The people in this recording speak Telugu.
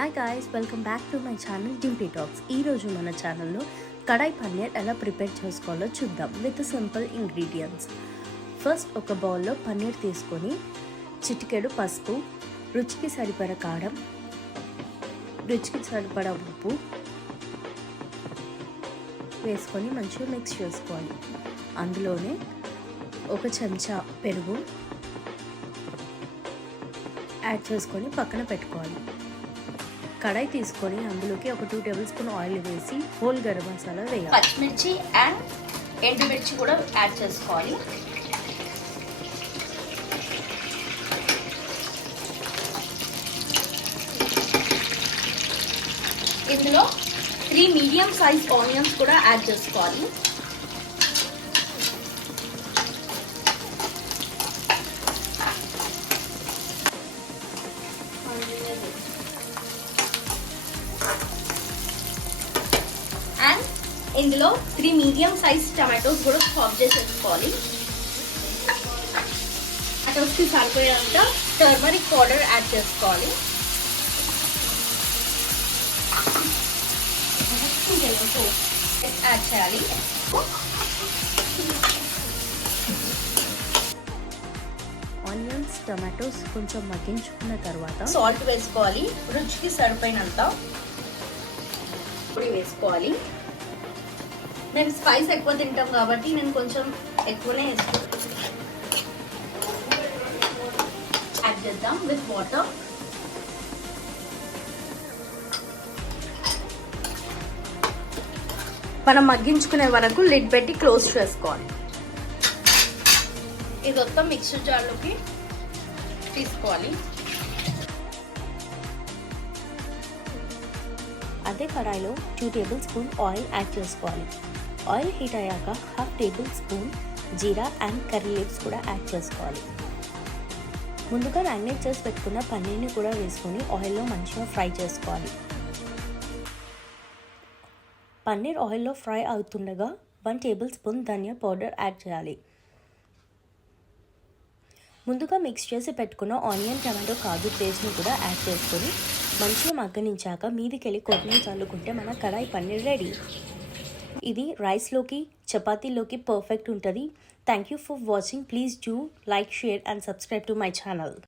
Hi guys, welcome back to my channel Dimpy talks. ఈరోజు మన ఛానల్లో కడాయి పన్నీర్ ఎలా ప్రిపేర్ చేసుకోవాలో చూద్దాం విత్ సింపుల్ ఇంగ్రీడియంట్స్. ఫస్ట్ ఒక బౌల్లో పన్నీర్ తీసుకొని చిటికెడు పసుపు, రుచికి సరిపడ కారం, రుచికి సరిపడ ఉప్పు వేసుకొని మంచిగా మిక్స్ చేసుకోవాలి. అందులోనే ఒక చెంచా పెరుగు యాడ్ చేసుకొని పక్కన పెట్టుకోవాలి. కడాయి తీసుకొని అందులోకి ఒక 2 టేబుల్ స్పూన్ ఆయిల్ వేసి హోల్ గరం మసాలా వేయాలి. పచ్చిమిర్చి అండ్ ఎండుమిర్చి కూడా యాడ్ చేసుకోవాలి. ఇందులో 3 మీడియం సైజ్ ఆనియన్స్ కూడా యాడ్ చేసుకోవాలి. అండ్ ఇందులో 3 మీడియం సైజ్ టమాటోస్ కూడా చాప్ చేసేసుకోవాలి. టమాటోస్కి సరిపోయేంత టర్మరిక్ పౌడర్ యాడ్ చేసుకోవాలి. యాడ్ చేయాలి. ఆనియన్స్, టమాటోస్ కొంచెం మగ్గించుకున్న తర్వాత సాల్ట్ వేసుకోవాలి. రుచికి సరిపోయినంత పొడి వేసుకోవాలి. మేము స్పైస్ ఎక్కువ తింటాం కాబట్టి నేను కొంచెం ఎక్కువనే వేసుకోవాలి. యాడ్ చేద్దాం విత్ వాటర్. మనం మగ్గించుకునే వరకు లిడ్ పెట్టి క్లోజ్ చేసుకోవాలి. ఇది మొత్తం మిక్సర్ జార్లోకి తీసుకోవాలి. అదే కడాయిలో 2 టేబుల్ స్పూన్ ఆయిల్ యాడ్ చేసుకోవాలి. ఆయిల్ హీట్ అయ్యాక 1/2 table spoon jeera and curry leaves కూడా యాడ్ చేసుకోవాలి. ముందుగా మ్యారినేట్ చేసి పెట్టుకున్న పన్నీర్ని కూడా వేసుకొని ఆయిల్లో మంచిగా ఫ్రై చేసుకోవాలి. పన్నీర్ ఆయిల్లో ఫ్రై అవుతుండగా 1 టేబుల్ స్పూన్ ధనియా పౌడర్ యాడ్ చేయాలి. ముందుగా మిక్స్ చేసి పెట్టుకున్న ఆనియన్, టమాటో, కాజు పేస్ట్ని కూడా యాడ్ చేసుకొని మంచిగా మగ్గనించాక మీదికెళ్ళి కొత్తిమీర చల్లుకుంటే మన కడాయి పన్నీర్ రెడీ. ఇది రైస్లోకి, చపాతీలోకి పర్ఫెక్ట్ ఉంటుంది. Thank you for watching. Please do like, share and subscribe to my channel.